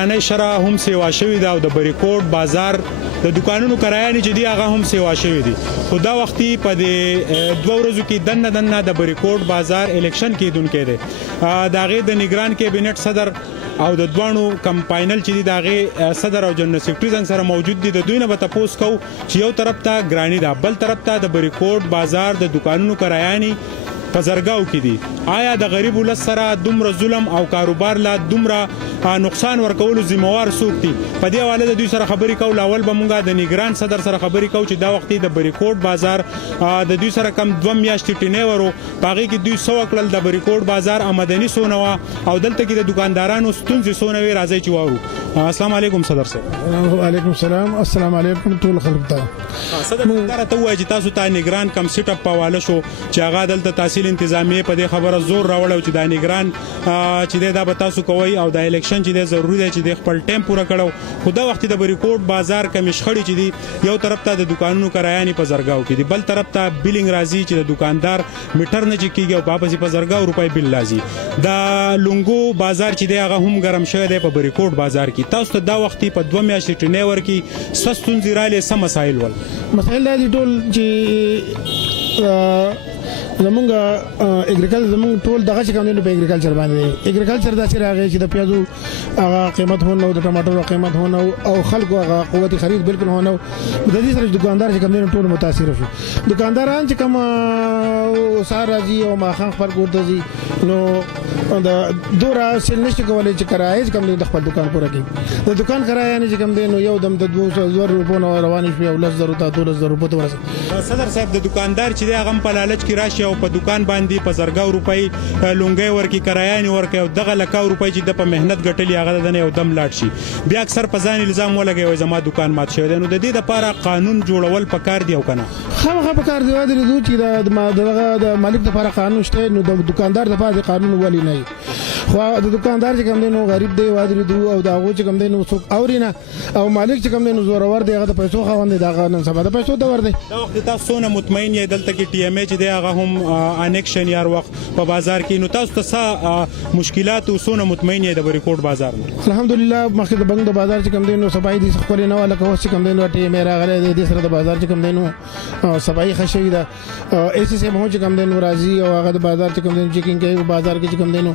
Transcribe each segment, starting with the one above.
ګرانۍ شرح هم سیوا شوې ده او د بریکوټ بازار د دکانونو کرایانې چې دي هغه هم سیوا شوې دي. خو دا وختي په دې 2 ورځو کې دنه د بریکوټ بازار الیکشن کېدونکی دی. د هغې د نگران کابینټ صدر او د دوانو کمپاینل چې دي د هغې صدر او جنرال سیکرټري زنګ سره موجود دي. د دوی نه به تپوس کوو چې یو طرف ته ګراني ده، بل طرف ته د بریکوټ بازار د دکانونو کرایانې په زرګاو کې دي. آیا د غریب ولس سره دومره ظلم او کاروبار لا دومره نقصان ورکولو ذمہوار څوک دي؟ په دې حواله د دوی سره خبرې کوو. اول به مونږ د نگران صدر سره خبرې کوو چې دا وختي د بریکوټ بازار د دوی سره کم 2 میاشتې ټینیور و، په هغې کې دوی څه وکړل، د بریکوټ بازار آمدني څونه وه او دلته کې د دکاندارانو ستونزې څونه وې. راځئ چې واورو. السلام علیکم صدر صاحب. وعلیکم السلام. السلام علیکم ټول خلک ته. صدر دا راته ووایه چې تاسو ته نگران کم سیټ اپ په حواله شو چې هغه دلته تحصیل انتظامیې په دې خبره زور راوړی چې دا نگران چې دی دا به تاسو کوئ او د الیکشن چې دی ضروري دی چې دی خپل ټایم پوره کړو. خو دا وختي د بریکوټ بازار کمې شخړې چې دي، یو طرف ته د دکانونو کرایانې په زرګاو کې دي، بل طرف ته بیلینګ راځي چې د دکاندار میټر نه چې کېږي او واپس په زرګاو روپۍ بیل راځي. د لونګو بازار چې دی هغه هم ګرم شوی دی په بریکوټ بازار کې. تاسو ته دا وختي په 2 میاشتې ټینیور کې څه ستونزې رالې، څه مسایل ول؟ مسایل دا دي ټول چې زمونږ اګریکلچر زمونږ ټول دغه چې کوم نه په اګریکلچر باندې اګریکلچر دا چې راغی چې د پیازو هغه قیمت هونه او د ټماټرو قیمت هونه او خلکو هغه قوت خرید بالکل هونه. د دې سره دکاندار چې کوم نه ټول متاثر شو. دکانداران چې کوم سار راځي او ماخان خپل ګورته ځي نو د دورا سیل نشته کولای چې کرایه چې کوم د خپل دکان پوره کړي. د دکان کرایه نه چې کوم دی نو یو دم د 200 روپو نو روان شي او 10,000 ته 12,000 روپو ته ورسېږي. صدر صاحب د دکاندار چې دی هغه په لالچ کې راشي او په دکان باندې په زرګاو روپۍ لونګۍ ورکړي، کرایانې ورکړي او دغه لکاو روپۍ چې د په مهنت ګټلي هغه د نه یو دم لاړ شي. بیا اکثر په ځان الزام ولګوي وایي زما دکان مات شوی دی. نو د دې دپاره قانون جوړول پکار دی او که نه؟ خامخا پکار دی چې د مالک دپاره قانون شته، نو د دکاندار دپاره د قانون ولې نه وي. خو د دکاندار چې کوم دی نو غریب دی وادرېدو او د هغو چې کوم دی نو څوک اوري نه، او مالک چې کوم دی نو زورور دی، هغه د پیسو خاوند دی، د هغه نن سبا د پیسو دور دی. دا وخت تاسو څونه مطمئن یې دلته کې ټي ایم ای چې دی هغه هم انیکشن یار وخت په بازار کې، نو تاسو ته څه مشکلات او څونه مطمئن یې د بریکوټ بازار نه؟ الحمدلله مخکې د بنګ د بازار چې کوم دی نو صفایي دي خپل نه ولا کوم چې کوم دی نو ټي ایم ای راغلی دی، د سره د بازار چې کوم دی نو صفایي خشوي ده. ایس اس ام چې کوم دی نو راځي او هغه د بازار چې کوم دی چیکینګ کوي، بازار کې چې کوم دی نو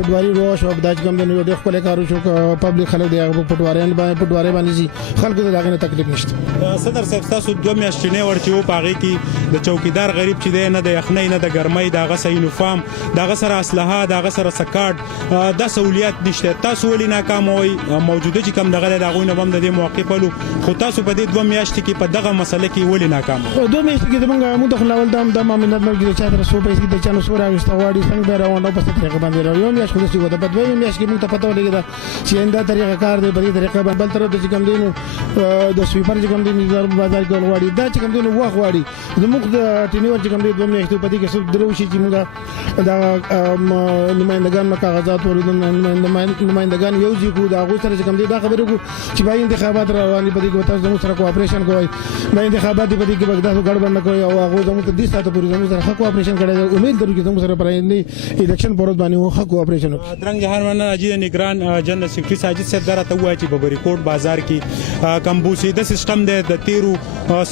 پټواري روش او دا چې کوم دی نو ډېر خپل کارو شو پبلک خلک دی هغه پټواري باندې شي خلکو ته داغه تکلیف نشته. صدر صاحب تاسو 2 میاشتې نه ورچو پاغي کې د چوکیدار غریب چې دی نه د یخنۍ نه د ګرمۍ داغه سه یونیفارم داغه سره اسلحه داغه سره سکاټ دا سہولیت نشته. تاسو ولې ناکام وای؟ موجوده چې کم دغه دغه نه بم د دې موقفلو، خو تاسو په دې 2 میاشتې کې په دغه مسله کې ولې ناکام؟ 2 میاشتې کې زمونږ مدخل اول د مامنت مرګ چې تر څو پیسې د چانو سور اوسته واړي څنګه راوړو په څه طریقه باندې راو. یو میاشت خو دې وته په 2 میاشت کې موږ ته پته ولګی دا چې انده طریقه کار دی، په دې طریقه باندې بل تر د کوم دینو د سویپر چې کوم دینو بازار کې واړي دا چې کوم دینو واخ واړي زموږ د ټینیور چې کوم دې 2 میاشتې په دې کې څه درو شي چې موږ دا نمائندگان کاغذات ورته نمائندگان یو ځای کو دا غو سره چې کوم دې دا خبره کو چې باید انتخابات رواني په دې کې تاسو زموږ سره کوآپریشن کوی، باید انتخابات په دې کې بغدا ګډوډ نه کوي او هغه زموږ ته 10 ساعته پورې زموږ سره کوآپریشن کړی. امید درو چې زموږ سره پرایندې الیکشن پروت باندې هو کوآپریشن وکړي. درنګ جهان مننه اجي نگران جنرال سیکرټري ساجد صاحب درته وایي چې په بریکوټ بازار کې کمبوسی د سیستم د تیرو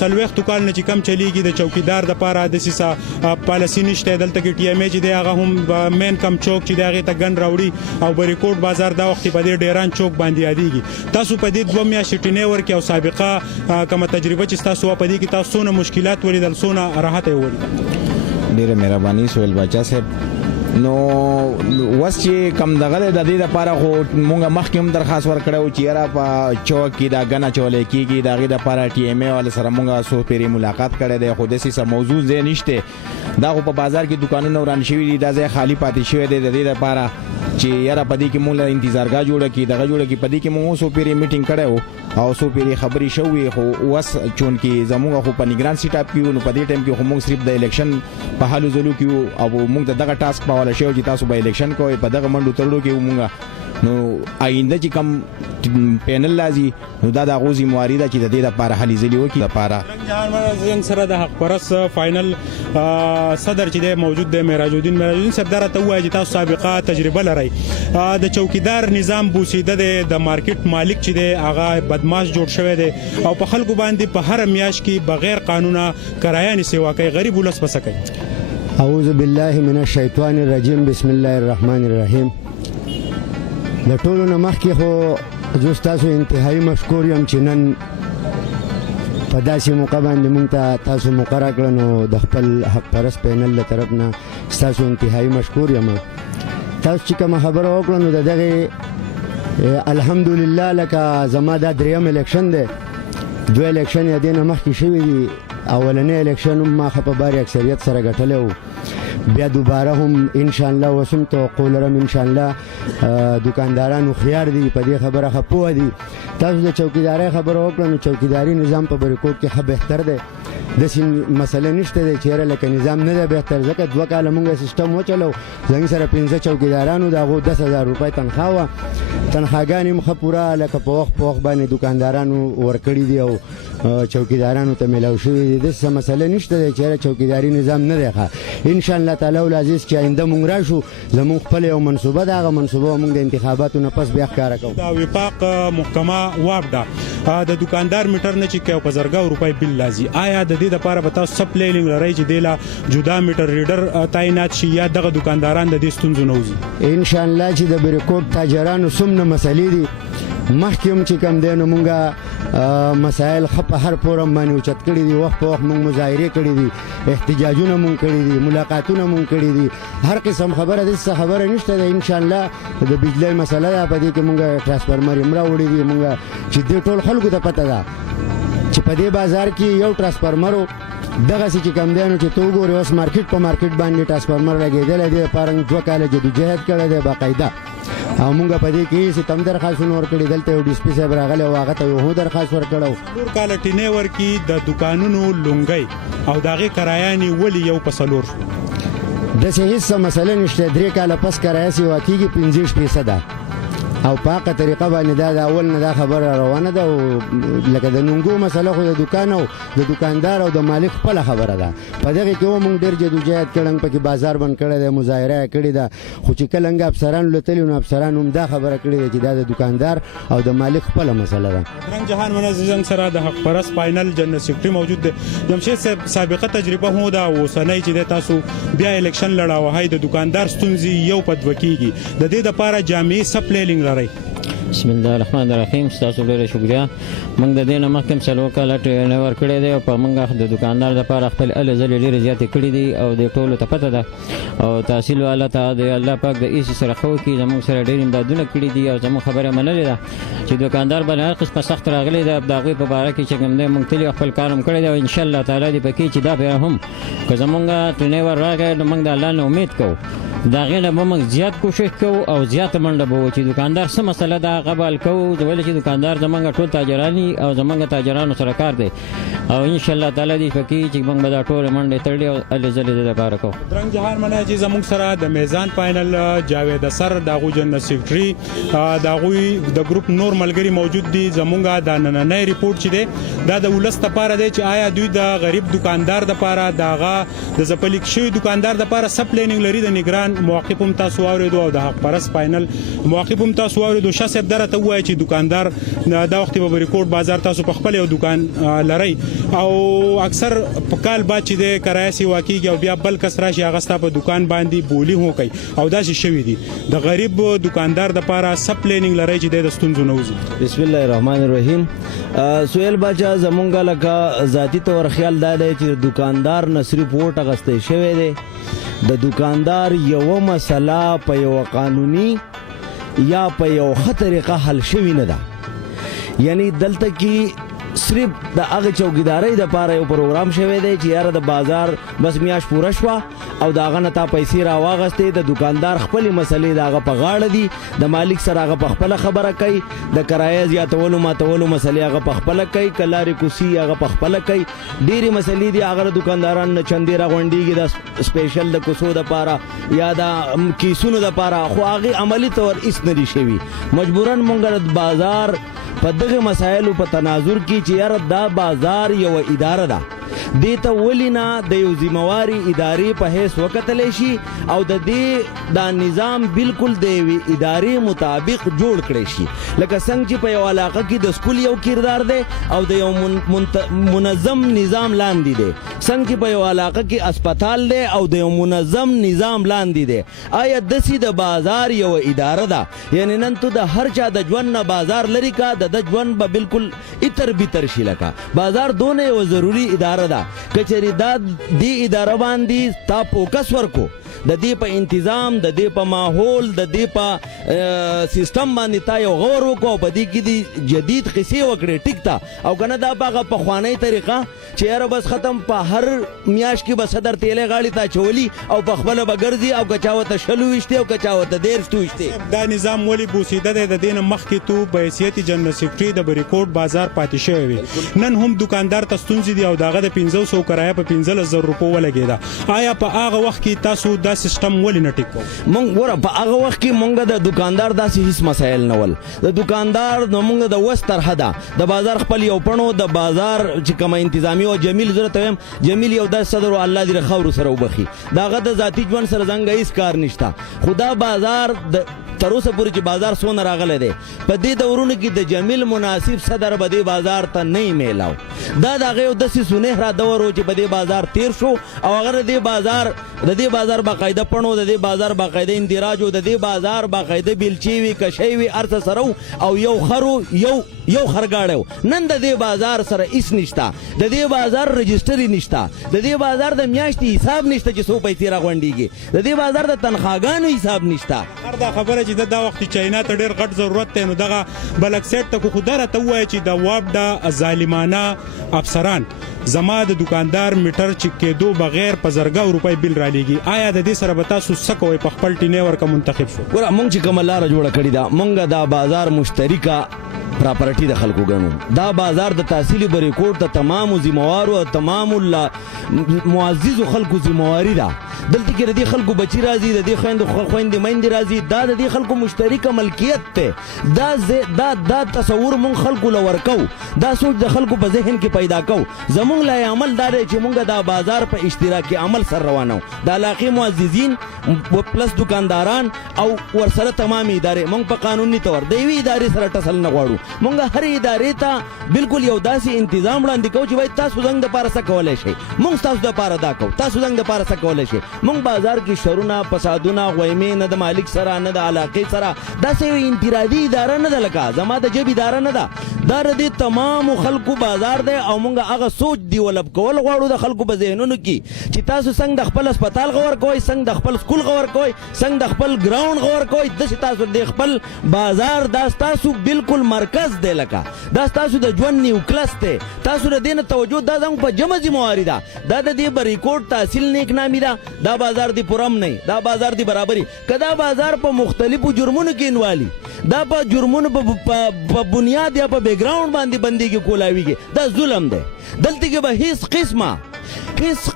سلويخت کال نه چې کم چلیږي د چوکیدار د پاره د سیسا پالیسی نشته. دلته کې ټي ایم ای چې دی هغه هم مین کم چوک چې دغه ته ګن راوړي او بریکوټ بازار دا وخت په دې ډیران چوک باندې یادېږي. تاسو په دې 2 میاشتې ټینیور کې او سابقه کومه تجربه چې تاسو په دې کې تاسو نه مشکلات ولیدل څونه راحت یې ولیدل؟ ډیره مهرباني سویل بچا صاحب. نو وس چې کم دغه د دې لپاره خو مونږ مخکې هم درخواست ورکړو چې یاره په چوک کې دا غنه چولې کېږي دغه د لپاره ټي ایم ای ول سره مونږ سو پیری ملاقات کړې ده، خو د سیسه موضوع ځای نشته. دا خو په بازار کې دکانونه وران شوي دي، دا ځای خالی پاتې شوی دی. د دې لپاره چې یاره پدې کې مونږ انتظارګاه جوړه کی دغه جوړه کی پدې کې مونږ سو پیری میټینګ کړو او سو پیری خبري شوې. خو وس چون کې زموږ خو په نگران سیټ اپ کیو نو په دې ټیم کې خو مونږ صرف د الیکشن په حالو زلو کیو او مونږ دغه ټاسک په والا شو چې تاسو به الیکشن کوئ. په دغه منډو ترړو کې مونږ نو آینده چې کم پینل لازم نو دا د غوزي مواري ده چې د دې لپاره هلي ځلي وکړي لپاره زنګ سره د حق پرس فائنل صدر چې دی موجود دی معراج الدین صداراتی ته وایي چې تاسو سابقه تجربه لرئ د چوکیدار نظام بوسیده دی د مارکیټ مالک چې دی هغه بدماش جوړ شوی دی او په خلکو باندې په هر میاشت کې بغیر قانونه کرایه نیسیوا کوي غریب ولس بس کوي. اعوذ بالله من الشیطان الرجیم بسم الله الرحمن الرحیم. د ټولو نه مخکې خو زه ستاسو انتهایی مشکور یم چې نن په داسې موقع باندې موږ ته تاسو مقرره کړه نو د خپل حق پرست پینل له طرف نه ستاسو انتهایی مشکور یم. تاسو چې کومه خبره وکړه نو د دغې الحمدلله لکه زما دا دریم الیکشن دی، دوه الیکشن یې دې نه مخکې شوي دي. اولنی الیکشن هم ما په باري اکثریت سره ګټلی و، بیا دوباره هم انشاءالله وسم توقع لرم انشاءالله. دکانداران خيار دي په دې خبره ښه پوه دي. تاسو د چوکیدارۍ خبره وکړه نو چوکیداري نظام په بریکوټ کې ښه بهتر دی. داسې مسله نشته دی چې یاره لکه نظام نه دی بهتر، ځکه 2 کاله موږ سیسټم وچلو زموږ سره 15 چوکیدارانو د هغو 10,000 روپۍ تنخواه وه. تنخواګانې هم ښه پوره لکه په وخت باندې دکاندارانو ورکړي دي او چوکیدارانو ته میلاو شوي دي. داسې مسله نشته دی چې یاره چوکیداري نظام نه دی ښه. انشاءالله تعالی العزیز چې آینده موږ راشو زموږ خپل یو منصوبه ده، هغه منصوبه موږ د انتخاباتو نه پس بیا ښکاره کوو. د وفاق محکمه واپډه د دکاندار میټر نه چې په زرګاو روپۍ بل لازم، آیا د دې لپاره به تاسو سپلیلینګ لرئ چې د لا جدا میټر ریډر تعینات شي یا دغه دکانداران د دې ستونزو نه وځي؟ انشاءالله چې د بریکوټ تاجرانو څومره مسلې دي مخکې هم چې کوم دی نو مونږ مسایل ښه په هر فورم باندې اوچت کړي دي. وخت په وخت مونږ مظاهرې کړي دي، احتجاجونه مونږ کړي دي، ملاقاتونه مونږ کړي دي. هر قسم خبره داسې خبره نشته ده. انشاءالله د بجلی مسله ده، په دې کې مونږ ټرانسفارمر هم راوړي دي مونږ چې دې ټول خلکو ته پته ده چې په دې بازار کې یو ټرانسفارمر دغسې چې کوم دی نو چې ته وګورې اوس مارکیټ په مارکیټ باندې ټرانسفارمر لګېدلی دی. دپاره 2 کاله جدوجهد کړی دی باقاعده او مونږ په دې کې هېڅ تم درخواستونه ورکړي. دلته یو ډي سي پي صاحب راغلی او هغه ته یو درخواست ورکړی. 4 کاله ټینې ورکړي د دکانونو لونګۍ او د هغې کرایانې ولې یو په 4 شو؟ داسې هېڅ مسله نشته. 3 کاله پس کرایه سیوا کېږي 15% او په هغه طریقه باندې دا د اول نه دا خبره روانه ده. او لکه د نونګو مسله خو د دکان او د دکاندار او د مالک خپله خبره ده. په دغې کې هم موږ ډېر جدوجهد کړی، پکې بازار بند کړی دی، مظاهره یې کړې ده. خو چې کله موږ افسرانو لتلي نو افسرانو هم دا خبره کړې ده چې دا د دکاندار او د مالک خپله مسله ده. درنګ جهان منزنګ سره د حق پرست فائنل جنرال سیکرټري موجود دی. جمشید صاحب سابقه تجربه هم ده اوسنۍ چې تاسو بیا الیکشن لړاوهی د دکاندار ستونزې یو په 2 کېږي، د دې لپاره جامع سپلیلینګ لرئ؟ بسم الله الرحمن الرحیم. تاسو ډیره شکریا. موږ د دې نه مخکې 4 کاله ټریننګ ورکړی دی او په موږ د دکاندار لپاره خپل ال ځلې ډېرې زیاتې کړي دي او د ټولو ته پته ده او تحصیل والا ته د الله پاک د ایسي سره خو کې زموږ سره ډېر امدادونه کړي دي او زموږ خبره منلې ده چې دکاندار باندې هر قسمه سخت راغلی ده. د هغوی په باره کې چې کوم دی موږ تلي خپل کار هم کړی دی او انشاءالله تعالی دې پکې چې دا بیا هم که زموږ ټریننګ ور راغی نو موږ د الله نه امید کوو د هغې نه به موږ زیات کوشش کوو او زیاته منډه به و چې دکاندار څه مسله ده هغه به حل کوو. ولې چې دکاندار زموږ ټول تاجران دي او زموږ تاجرانو سره کار دی او انشاءالله تعالی دې پکې چې موږ به دا ټولې منډې تړلې او هلې ځلې د لپاره کوو. درنګ جهان منه چې زموږ سره د میزان فائنل جاوید اسر د هغوی جنرال سیکرټري د هغوی د ګروپ نور ملګري موجود دي. زموږ د نننی ریپورټ چې دی دا د ولس لپاره دی چې آیا دوی د غریب دکاندار لپاره د هغه د ځپلي شوي دکاندار لپاره سپلینینګ لري؟ د نگران موقف هم تاسو واورېدو او د حق پرست فائنل موقف هم تاسو واورېدو. شاه صاحب دا راته ووایه چې دکاندار دا وخت په بریکوټ بازار تاسو په خپل یو دکان لرئ او اکثر په کال بعد چې د کرایه سیوا کېږي او بیا بل کس راشي هغه ستا په دکان باندې بولي هم کوي او داسې شوي دي. د غریب دکاندار دپاره سپلینینګ لرئ چې د ستونزو نه وځي؟ بسم الله الرحمن الرحیم. سهیل باچا زمونږ لکه ذاتی طور خیال دا دی چې دکاندار نه صرف ووټ اخیستی شوی دی. د دکاندار یوه مسله په یوه قانوني یا په یو ښه طریقه حل شوي نه ده. یعنی دلته کې صرف د هغه چوکیدارۍ دپاره یو پروګرام شوی دی چې یاره د بازار بس میاشت پوره شوه او د هغه نه تا پیسې راواغستې د دکاندار خپلې مسلې د هغه په غاړه دي د مالک سره هغه په خپله خبره کوي د کرایه زیاتولو ماتولو مسلې هغه په خپله کوي که لارې کوسي هغه په خپله کوي ډېرې مسلې دي هغه د دکاندارانو نه چندې راغونډېږي د سپیشل د کوڅو دپاره یا د کیسونو دپاره خو هغې عملي طور هیڅ نه دي شوي مجبوراً مونږ د بازار په دغه مسایلو په تناظر کې چې یاره دا بازار یوه اداره ده دې ته ولې نه د یو ذمواري ادارې په حیث وکتلی شي او د دې دا نظام بالکل د یوې ادارې مطابق جوړ کړی شي لکه څنګه چې په یو علاقه کې د سکول یو کردار دی او د یو منظم نظام لاندې دی څنګه چې په یو علاقه کې اسپتال دی او د یو منظم نظام لاندې دی آیا داسې د بازار یو اداره ده یعنی نن تو د هر چا د ژوند نه بازار لري کا د ژوند به بالکل اتر بیتر شي لکه بازار دونه یو ضروري اداره ده که چېرې دا دې اداره باندې تا فوکس ورکو د دې په انتظام د دې په ماحول د دې په سیستم باندې تا یو غور وکړو په دې کې د جدید قصې وکړې ټیک ته او که نه دا په هغه پخوانۍ طریقه چې یاره بس ختم په هر میاشت کې به صدر تیلې غاړې ته اچولي او په خپله به ګرځي او که چا ورته شل وویشتې او که چا ورته 13 وویشتې دا نظام ولې بوسیده دی د دې نه مخکې تو په حیثیت جنرال سیکرټري د بریکوټ بازار پاتې شوی وي نن هم دکاندار ته ستونزې دي او د هغه د 500 کرایه په 15,000 روپو ولګېده آیا په هغه وخت کې تاسو دا سیستم ولې نه ټیک کوئ مونږ ګوره په هغه وخت کې مونږ د دکاندار داسې هیڅ مسایل نه ول د دکاندار نو مونږ د وس طرحه ده د بازار خپل یو پڼو د بازار چې کومه انتظامي او جمیل زه ته وایم جمیل یو داسې صدر و الله دې د خاورو سره وبخي د هغه د ذاتي ژوند سره زنګه هیڅ کار نشته خو دا بازار تر اوسه پورې چې بازار څونه راغلی دی په دې دورونو کې د جمیل مناسب صدر به دې بازار ته نه یې میلاو دا د هغه یو داسې سنهرا دور و چې په دې بازار تیر شو او هغه د دې بازار باقاعده پڼو د دې بازار باقاعده اندراج و د دې بازار باقاعده بیلچې وي کشۍ وي هر څه سره او یو خرو یو خرګاړی و نن د دې بازار سره هیڅ نشته د دې بازار رجسټري نشته د دې بازار د میاشتې حساب نشته چې څو پیسې راغونډېږي د دې بازار د تنخواګانو حساب نشته هر دا خبره چې دا وخت چاینا ته ډېر غټ ضرورت دی نو دغه بلک سیټ ته خو دا راته ووایه چې د وابډا ظالمانه افسران زما د دکاندار میټر چې کېدو بغیر په زرګاو روپۍ بل رالیږي آیا د دې سره به تاسو څه کوئ په خپل ټینې ورکه منتخب شو ګوره مونږ چې کومه لاره جوړه کړې ده مونږ دا بازار مشترکه پراپرټي د خلکو ګڼو دا بازار د تحصیل بریکوټ د تمامو ذموارو او تمامو معززو خلکو ذمواري ده دلته کې د دې خلکو بچي راځي د دې خویندې میندې راځي دا د دې خلکو مشترکه ملکیت دی دا تصور مونږ خلکو له ورکو دا سوچ د خلکو په ذهن کې پیدا کو زمونږ لای عمل دا دی چې مونږ دا بازار په اشتراکي عمل سره روانو د علاقې معززین پلس دکانداران او ورسره تمامي ادارې مونږ په قانوني طور د یوې ادارې سره ټسل نه غواړو مونږ هر ادارې ته بالکل یو داسې انتظام وړاندې کوو چې وایي تاسو زنګ دپاره څه کولی شئ مونږ ستاسو دپاره دا کوو تاسو زنګ دپاره څه کولی شئ مونږ بازار کې شرونه فسادونه غویمې نه د مالک سره نه د علاقې سره داسې یو انفرادي اداره نه ده لکه زما د جب اداره نه ده دا د دې تمامو خلکو بازار دی او مونږ هغه سوچ ډیولپ کول غواړو د خلکو په ذهنونو کې چې تاسو څنګه د خپل هسپتال غور کوئ څنګه د خپل سکول غور کوئ څنګه د خپل ګراوند غور کوئ داسې تاسو د خپل بازار دا ستاسو بالکل مرکز دی لکه دا ستاسو د ژوند نیوکلس دی تاسو د دې نه توجه دا زموږ په جمع ذمواري ده دا د دې بریکوټ تحصیل نیک نامي ده دا بازار دی پرم نه دا بازار دی برابري کدا بازار په مختلفو جرمونو کې انوالي دا په جرمونو په بنیاد یا په بیک ګراوند باندې بنديږي کولاویږي دا ظلم دی دلته کې به هیڅ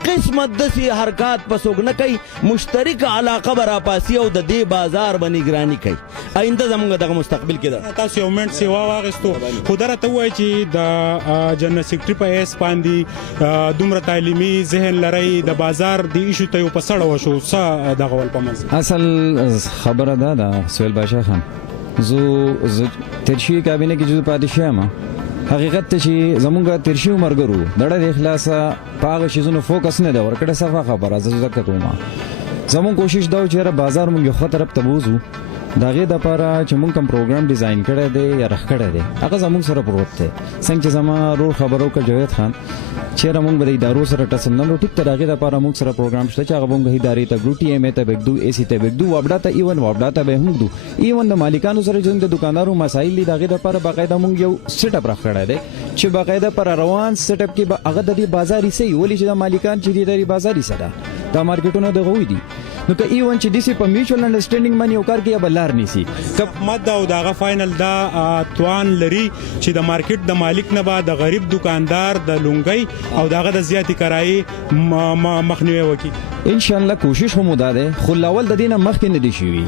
قسمه داسې حرکات په څوک نه کوي مشترک علاقه به راپاسي او د دې بازار به نګراني کوي آینده زموږ دغه مستقبل کې ده تاسو یو منټ سیوا واغستو خو دا راته ووایي چې د جنرال سیکرټري په حیث باندې دومره تعلیمي ذهن لرئ د بازار د ایشو ته یو په سړه وشو څه دغه ول په منځ اصل خبره دا سهیل بادشاه خان زه تیر شوي کابینه کې جزو پاتې شوی یم حقیقت ته چې زمونږ تیر شوي ملګرو دړه د اخلاصه په هغه شیزونو فوکس نه ده ورکړې صفه خبره زه ځکه کوم زمونږ کوشش دا و چې یاره بازار مونږ یو ښه طرف ته بوځو د هغې دپاره چې موږ کوم پروګرام ډیزاین کړی دی یا رخ کړی دی هغه زموږ سره پروت دی. څنګه چې زما ورور خبرو کړ جاوید خان چېرې موږ به د ادارو سره ټسل نه لرو ټیک ته د هغې دپاره موږ سره پروګرام شته چې هغه به موږ ادارې ته ګرو ټي ایم ای ته به ږدو اے سی ته به ږدو وابډا ته ایون وابډا ته به هم ږدو. ایون د مالکانو سره چې زموږ د دوکاندارو مسایل دي د هغې دپاره باقاعده موږ یو سیټ اپ رخ کړی دی چې باقاعده پر روان سیټ اپ کې به هغه د دې بازار حصه وي ولې چې د مالکان چې دي د دې بازار حصه ده دا مارکیټونه د هغوی دي. نو که ایون چې داسې په میوچوال انډرسټینډینګ باندې یو کار کوي یا به لار نیسي حکومت دا او د هغه فاینل دا توان لري چې د مارکیټ د مالک نه به د غریب دکاندار د لونګۍ او د هغه د زیاتې کرایې مخنیوي وکړي. ان شاء الله کوشش هم دا ده خو لاول د دینه مخکې نه دي شوي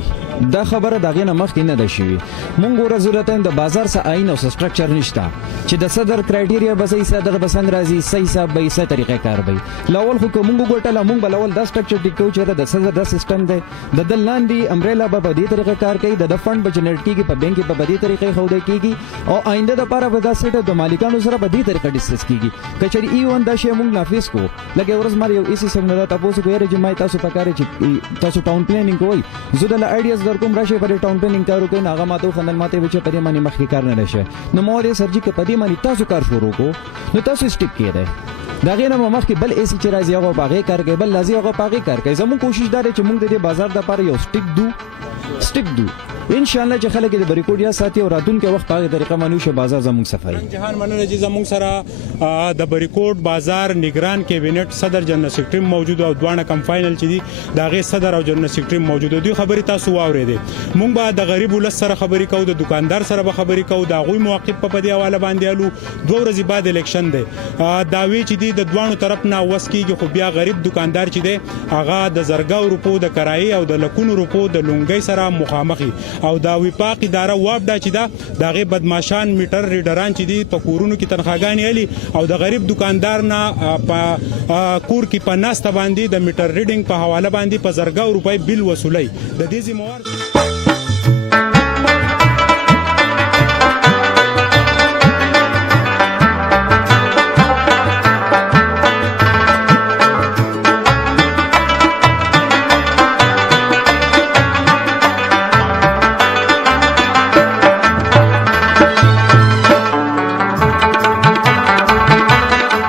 دا خبره د هغې نه مخکې نه ده شوي. مونږ ګوره ضرورت د بازار څه آئین او سټرکچر نشته چې د صدر کرایټیریا به صحیح صدر به څنګه راځي صحیح حساب به صحیح طریقې کار به لاول خو که مونږ وګټله مونږ به لاول دا سټرکچر ټیک کوو چې د صدر دا سیستم دی د ده لاندې امبریلا به په دې طریقې کار کوي د فنډ به جنریټ کېږي په بینک کې به په دې طریقې ښودی کېږي او آینده دپاره به دا سیټ د مالکانو سره په دې طریقه ډسکس کېږي. که چېرې ایون دا شی مونږ نافظ کړو لکه یو ورځ ما یو ایسي صاحب نه دا تپوس وکړو یاره چې ما تاسو په کار چې تاسو ټاون پلانینګ کوئ زه دله آیډیاز در کوم راشئ په دې ټاون پلانینګ کار وکړئ نو هغه ما ته وخندل ما ته ویل چې په دې باندې مخکې کار نه راشي نو ما ورته سر جي که په دې باندې تاسو کار شروع کړو نو تاسو سټیک کېدئ د هغې نه به مخکې بل ایسي چې راځي هغه په هغې کار کوي بل راځي هغه په هغې کار کوي. زموږ کوشش دا دی چې موږ د دې بازار دپاره یو سټیک دو ان شاء الله چې خلک د بریکوټ یا ساتي او راتلونکي وخت په هغې طریقه باندې وشي بازار زموږ صفایي. جهان مننه چې زموږ سره د بریکوټ بازار نگران کابینټ صدر جنرال سیکرټري موجود او دوانه کم فاینل چې دي د هغې صدر او جنرال سیکرټري موجود دي. خبرې تاسو واورېدې. موږ به د غریب ولس سره خبرې کوو د دکاندار سره به خبرې کوو د هغوی موقف په دې حواله باندې الو 2 ورځې بعد الیکشن دی دعوې چې دي د دوانو طرف نه وس کېږي خو بیا غریب دکاندار چې دی هغه د زرګاو روپو د کرایې او د لکونو روپو د لونګۍ سره مخامخي او دا وفاق اداره وابډا چې دا د هغې بدماشان میټر ریډران چې دي په کورونو کې تنخواګانې الي او د غریب دکاندار نه په کور کې په ناسته باندې د میټر ریډینګ په حواله باندې په زرګاو روپۍ بیل وصولوي. د دې ذمہوار